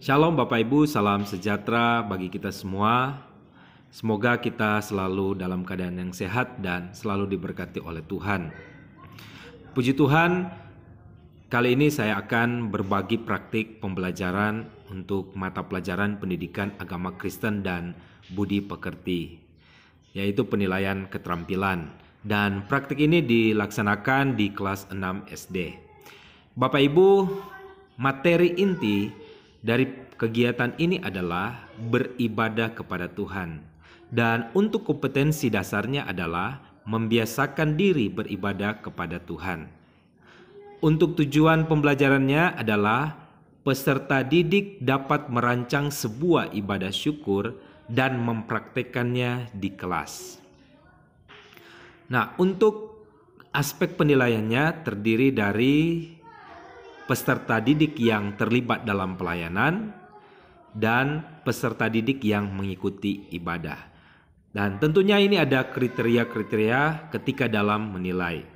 Shalom Bapak Ibu, salam sejahtera bagi kita semua. Semoga kita selalu dalam keadaan yang sehat dan selalu diberkati oleh Tuhan. Puji Tuhan, kali ini saya akan berbagi praktik pembelajaran untuk mata pelajaran pendidikan agama Kristen dan budi pekerti, yaitu penilaian keterampilan. Dan praktik ini dilaksanakan di kelas 6 SD. Bapak Ibu, materi inti dari kegiatan ini adalah beribadah kepada Tuhan. Dan untuk kompetensi dasarnya adalah membiasakan diri beribadah kepada Tuhan. Untuk tujuan pembelajarannya adalah peserta didik dapat merancang sebuah ibadah syukur dan mempraktekannya di kelas. Nah, untuk aspek penilaiannya terdiri dari peserta didik yang terlibat dalam pelayanan dan peserta didik yang mengikuti ibadah. Dan tentunya ini ada kriteria-kriteria ketika dalam menilai.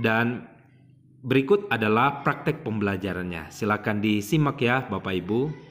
Dan berikut adalah praktek pembelajarannya. Silakan disimak ya Bapak Ibu.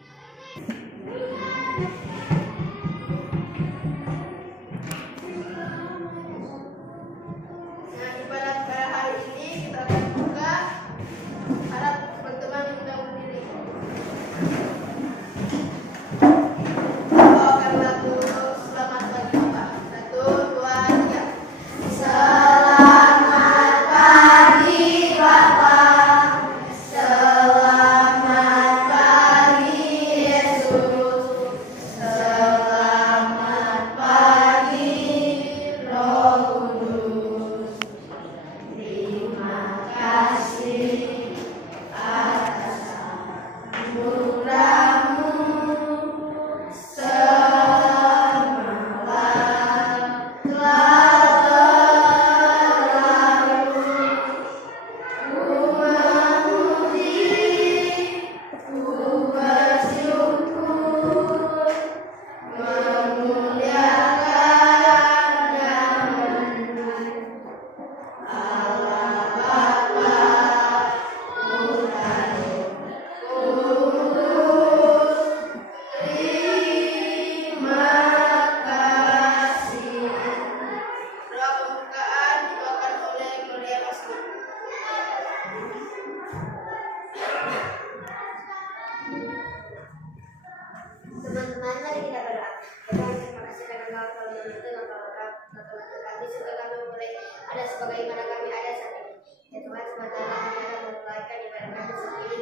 Teman-teman, mari kita berdoa. Tuhan, terima kasih karena Engkau telah menuntun kami sehingga kami boleh ada sebagaimana kami ada saat ini. Ya Tuhan, sementara kami akan memulaikan ibadah kami saat ini.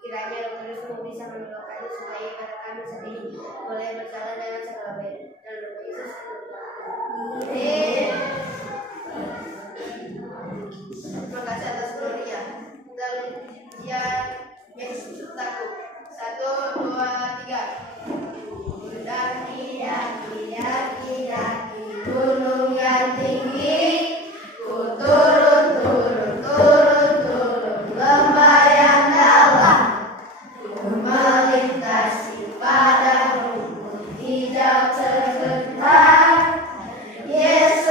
Kiranya Roh Kudus-Mu bisa menolong kami supaya ibadah kami saat ini boleh berjalan dengan segala baik. Dalam nama Yesus kami berdoa. Amin. Terima kasih atas seluruhnya. Dalam ujian Yesus takut. 1, 2, 3. Daki, daki, daki, daki, gunung yang tinggi. Ku turun, turun, turun, turun, lembah yang dalam. Ku melintasi padang rumput hijau sebentar. Yesus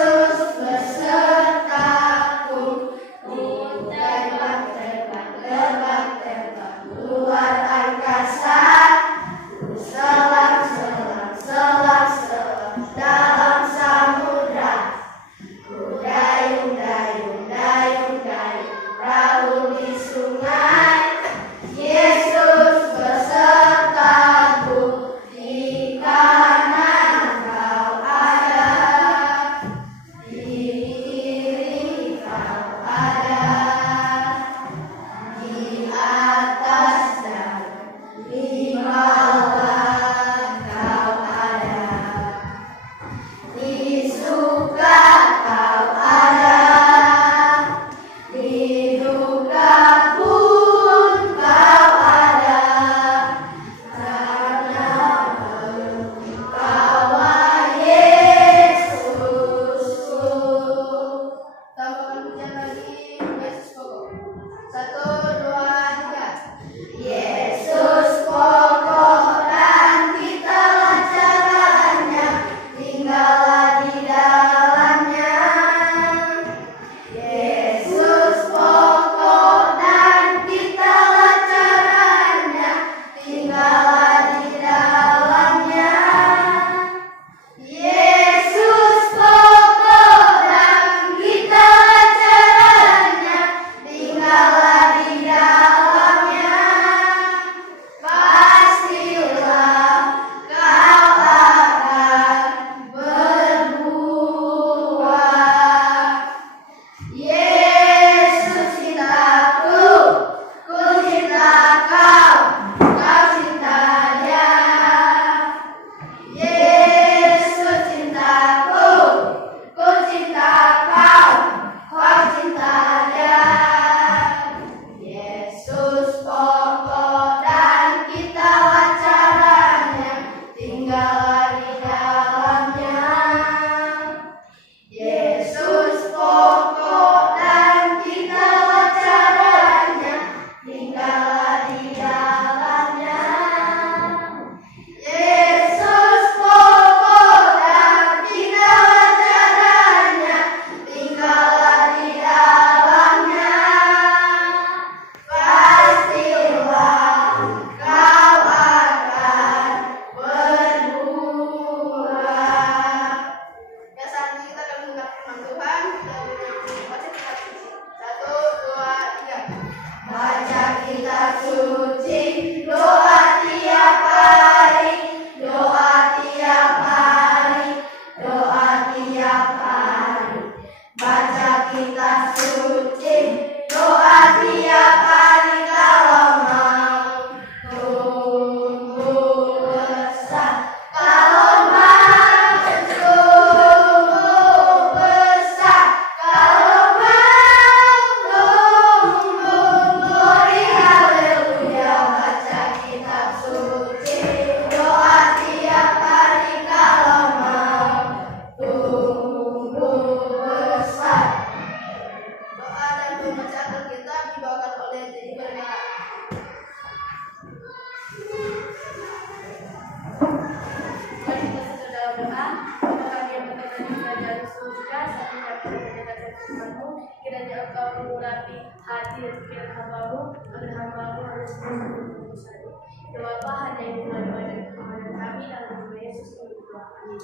kiranya Engkau mengurapi hati dan pikiran hamba-Mu, agar hamba-Mu harus berusaha. Ya Bapa, hanya itu doa dan permohonan kami dalam nama Yesus berdoa. Amin.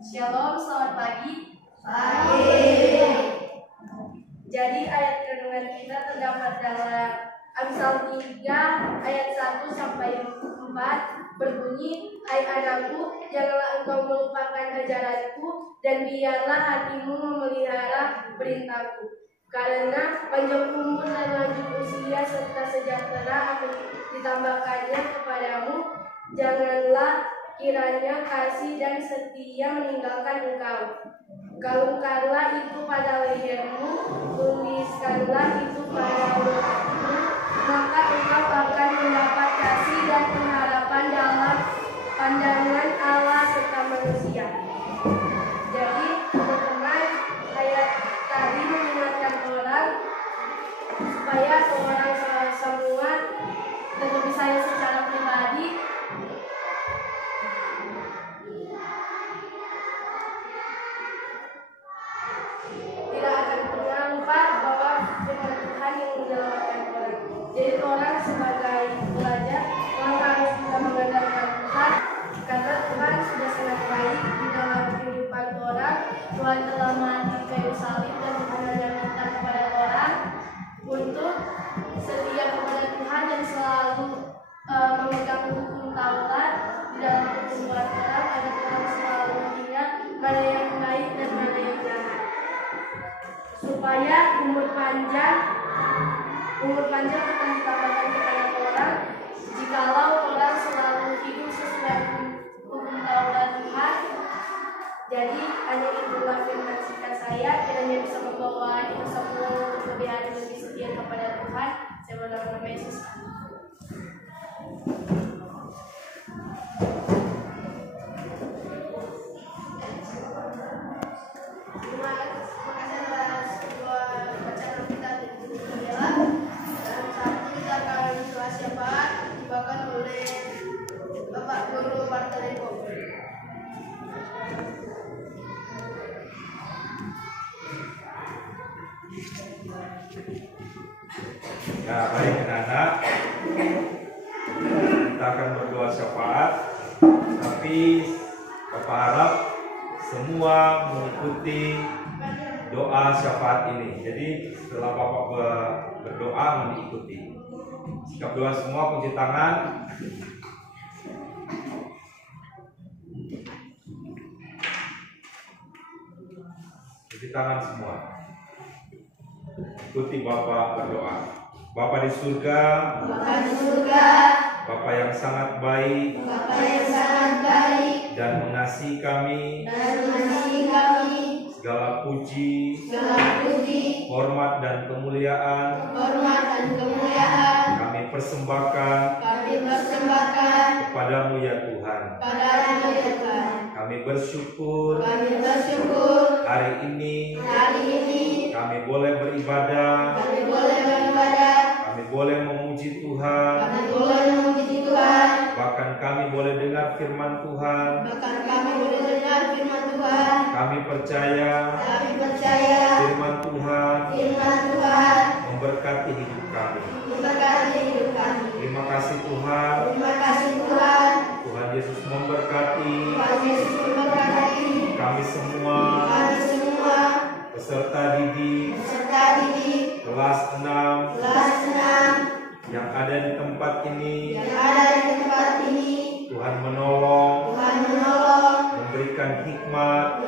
Shalom, selamat pagi. Jadi ayat renungan kita terdapat dalam Amsal 3 ayat 1 sampai 4 berbunyi, hai anakku, janganlah engkau melupakan ajaranku dan biarlah hatimu memelihara perintahku. Karena panjang umur dan lanjut usia serta sejahtera akan ditambahkannya kepadamu, janganlah kiranya kasih dan setia meninggalkan engkau. Kalungkanlah itu pada lehermu, tuliskanlah itu pada mulutmu, maka engkau akan mendapat kasih dan pengharapan dalam pandangan Allah serta manusia. Jadi teman-teman, ayat tadi mengingatkan orang supaya orang semua, tetapi saya secara pribadi tidak akan pernah lupa bahwa firman Tuhan yang menyelamatkan orang. Jadi orang sebagai pelajar, orang harus bisa mengandalkan Tuhan, karena Tuhan sudah sangat baik di dalam kehidupan orang. Tuhan telah mati kayu salib dan mengajarkan kepada orang untuk setia kepada Tuhan dan selalu memegang hukum Taurat di dalam pertumbuhan orang, agar orang selalu ingat mana yang baik dan mana yang jahat, supaya umur panjang akan ditambahkan kepada orang jikalau orang selalu hidup sesuai hukum Taurat Tuhan. Jadi hanya itulah firman singkat saya, kiranya bisa membawa kita semua untuk lebih hati lebih setia kepada Tuhan. Saya berdoa dalam nama Yesus. Terima kasih atas kedua bacaan kita di dunia. Dan saat ini kita akan doa syafaat dibawakan oleh Bapak Guru Bartoleko. Ya, baik anak-anak, kita akan berdoa syafaat, tapi Bapak harap semua mengikuti doa syafaat ini. Jadi setelah Bapak berdoa mengikuti. Sikap doa semua, kunci tangan. Kunci tangan semua. Ikuti Bapak berdoa. Bapa di surga, Bapa yang sangat baik, dan mengasihi kami, segala puji, hormat dan kemuliaan, kami persembahkan kepadamu ya Tuhan. Kami bersyukur hari ini kami boleh beribadah, kami boleh memuji Tuhan, bahkan kami boleh dengar firman Tuhan. Kami percaya firman Tuhan memberkati hidup kami. Terima kasih Tuhan. Tuhan Yesus memberkati kami semua, peserta didik kelas 6 yang ada di tempat ini. Tuhan menolong, memberikan hikmat,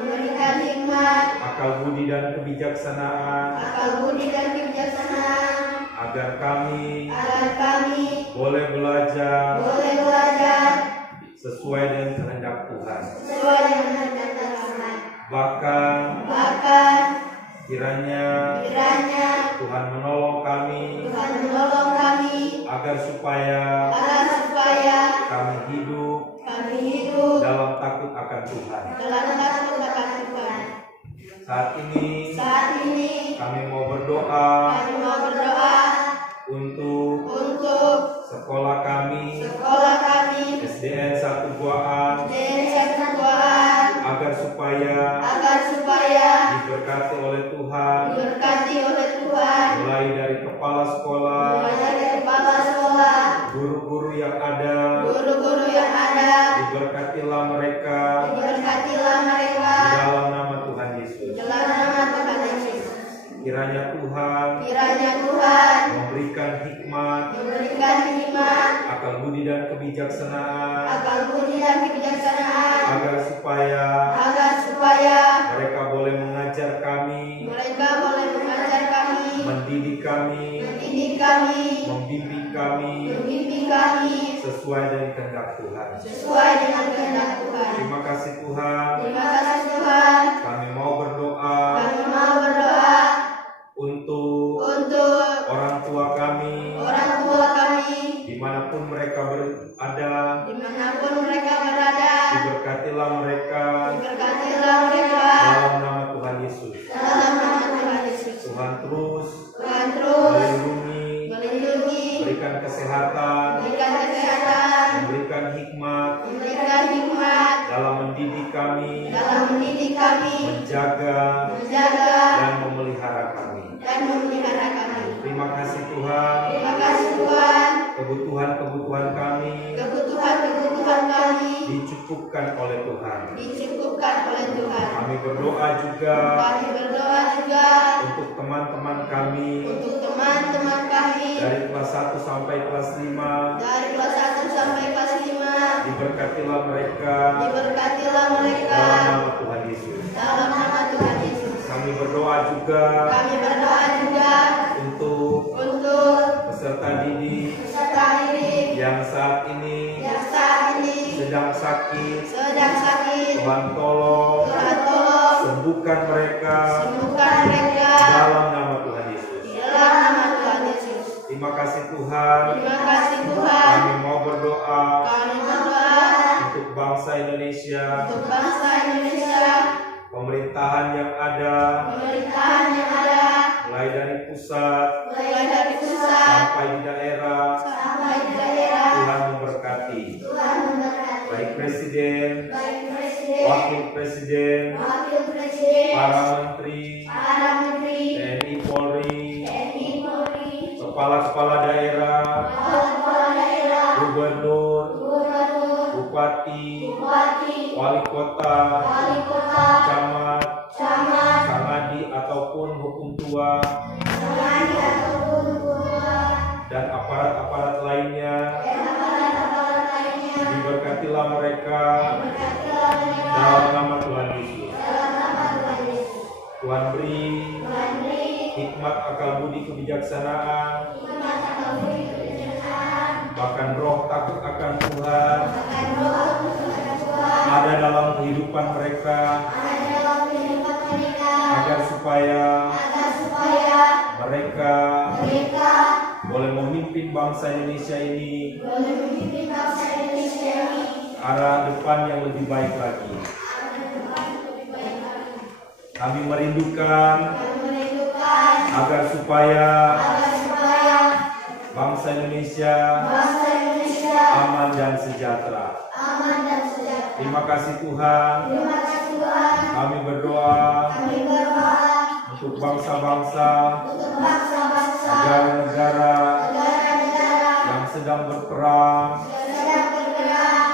akal budi dan kebijaksanaan, agar kami boleh belajar sesuai dengan kehendak Tuhan. Bahkan kiranya Tuhan menolong kami agar supaya kami hidup dalam takut akan Tuhan. Saat ini kami mau berdoa untuk sekolah kami SDN 1 Buaan, agar supaya mulai dari kepala sekolah, guru-guru yang ada, diberkatilah mereka di dalam nama Tuhan Yesus. Kiranya Tuhan memberikan hikmat, akal budi dan kebijaksanaan, agar supaya mereka boleh mengajar kami, mendidik kami, membimbing kami sesuai dengan kehendak Tuhan. Terima kasih Tuhan. Kami mau berdoa untuk orang tua kami, dimanapun mereka berada, diberkatilah mereka dalam nama Tuhan Yesus. Tuhan terus melindungi, berikan kesehatan, memberikan hikmat dalam mendidik kami, menjaga dan memelihara kami. Terima kasih Tuhan. Kebutuhan kami dicukupkan oleh Tuhan. Kami berdoa juga untuk teman-teman kami dari kelas 1 sampai kelas 5. Diberkatilah mereka dalam nama Tuhan Yesus. Kami berdoa juga untuk peserta didik yang saat ini sedang sakit. Tuhan tolong sembuhkan mereka dalam nama Tuhan Yesus. Terima kasih Tuhan. Kami mau berdoa untuk bangsa Indonesia, pemerintahan yang ada, mulai dari pusat sampai di daerah. Tuhan memberkati baik presiden, wakil presiden, para menteri, TNI Polri, kepala-kepala daerah, gubernur, bupati, wali kota, camat, sangadi ataupun hukum tua, dan aparat-aparat lainnya. Diberkatilah mereka dalam nama Tuhan Yesus. Tuhan beri hikmat, akal budi, kebijaksanaan, bahkan roh takut akan Tuhan ada dalam kehidupan mereka, agar supaya mereka boleh memimpin bangsa Indonesia ini arah depan yang lebih baik lagi. Kami merindukan agar supaya bangsa Indonesia aman dan sejahtera. Terima kasih Tuhan. Kami berdoa untuk bangsa-bangsa, negara-negara yang sedang berperang.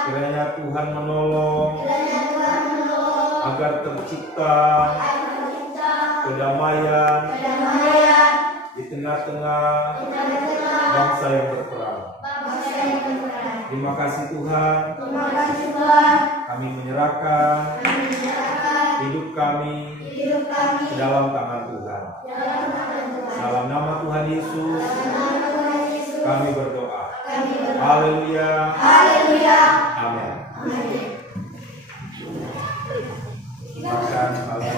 Kiranya Tuhan menolong agar tercipta kedamaian di tengah-tengah bangsa yang berperang. Terima kasih Tuhan. Kami menyerahkan hidup kami ke dalam tangan Tuhan. Dalam nama Tuhan Yesus kami berdoa. Haleluya. Amin. Makan malam.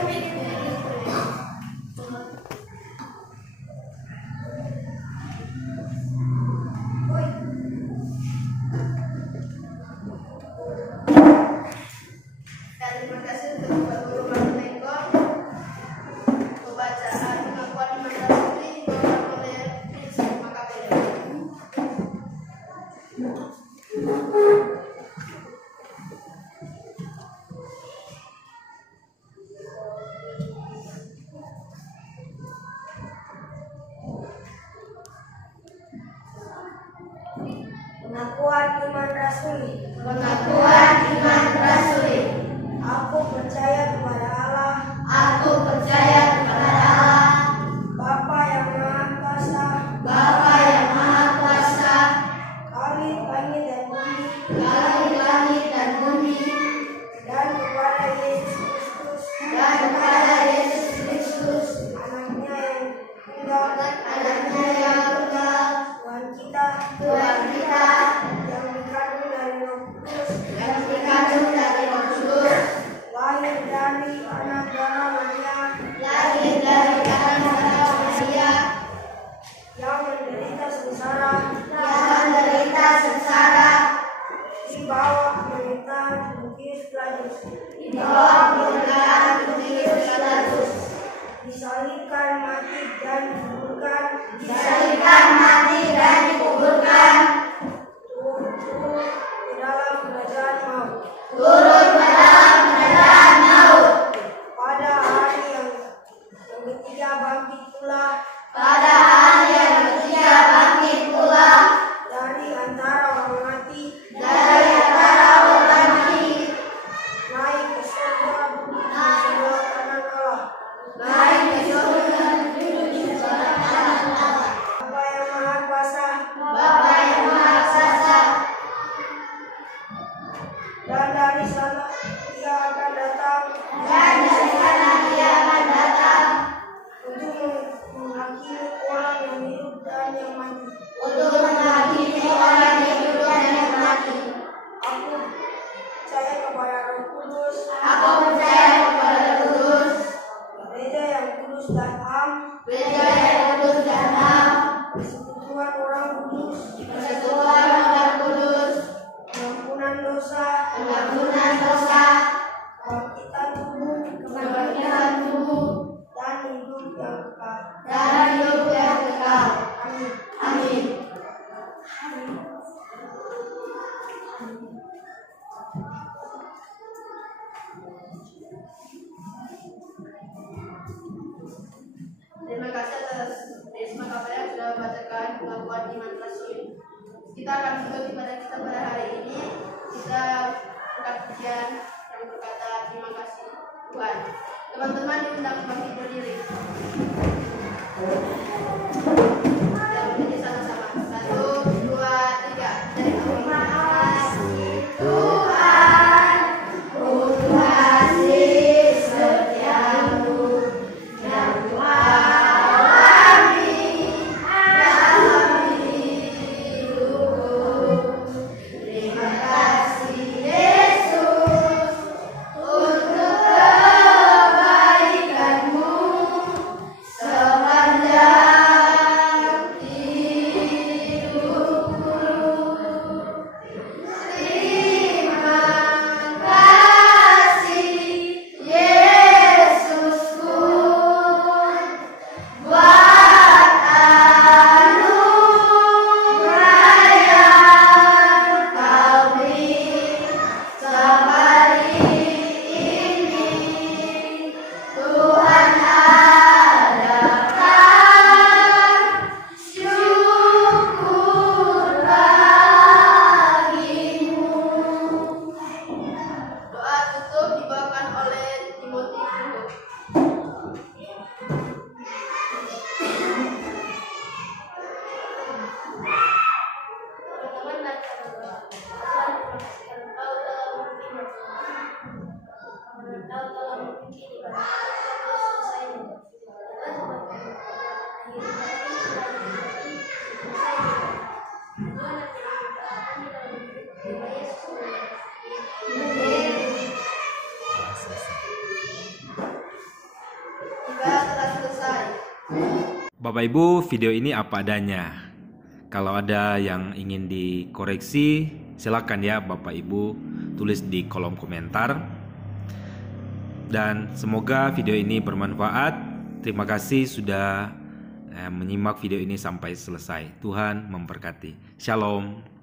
rasuli. Pengakuan iman rasuli. Aku percaya kepada Allah, Aku percaya kepada Allah, Bapa yang Maha Kuasa, Bapa yang Maha Kuasa, Khalik langit dan bumi, Khalik langit dan bumi, dan kepada Yesus Kristus, dan kepada Yesus Kristus, anaknya yang tunggal, anaknya yang tunggal, Tuhan kita, yang dikandung dari Roh Kudus, yang dikandung dari Roh Kudus, lahir dari anak darah Maria, lahir dari anak darah Maria, yang menderita sengsara, dibawa pemerintahan Pontius Pilatus, disalibkan, mati dan dikuburkan, turun ke dalam kerajaan maut. Pada hari yang ketiga bangkit pula dari antara orang mati, naik ke surga duduk di sebelah kanan Allah. Bapa yang Maha Kuasa, dan dari sana Ia akan datang untuk menghakimi orang yang hidup dan yang mati. Aku percaya kepada Roh Kudus, gereja yang kudus dan am, persekutuan orang kudus, pengampunan dosa, kebangkitan tubuh, dan hidup yang kekal. Amin. Terima kasih atas Risma Kapal yang sudah membacakan pengakuan iman rasuli. Kita akan menutup ibadah kita pada hari ini. Kita angkat pujian yang berkata terima kasih Tuhan. Teman-teman diundang bangkit berdiri. Dan berdiri sama-sama. 1, 2, 3. Dari terima kasih Tuhan, untuk kasih setiamu yang terima kasih Yesus untuk kebaikanmu sepanjang hidupku. Terima kasih Yesusku buat anugerah yang Kau beri seperti ini. Tuhan adakan syukur bagimu. Doa tutup dibawakan oleh Timothy Hugo. Teman-teman dan saudara, Tuhan Engkau telah memimpin Engkau telah memimpin ibadah kita selesai. Tuhan akhiri Ibadah telah selesai. Bapak Ibu, video ini apa adanya. Kalau ada yang ingin dikoreksi, silakan ya Bapak Ibu tulis di kolom komentar. Dan semoga video ini bermanfaat. Terima kasih sudah menyimak video ini sampai selesai. Tuhan memberkati. Shalom.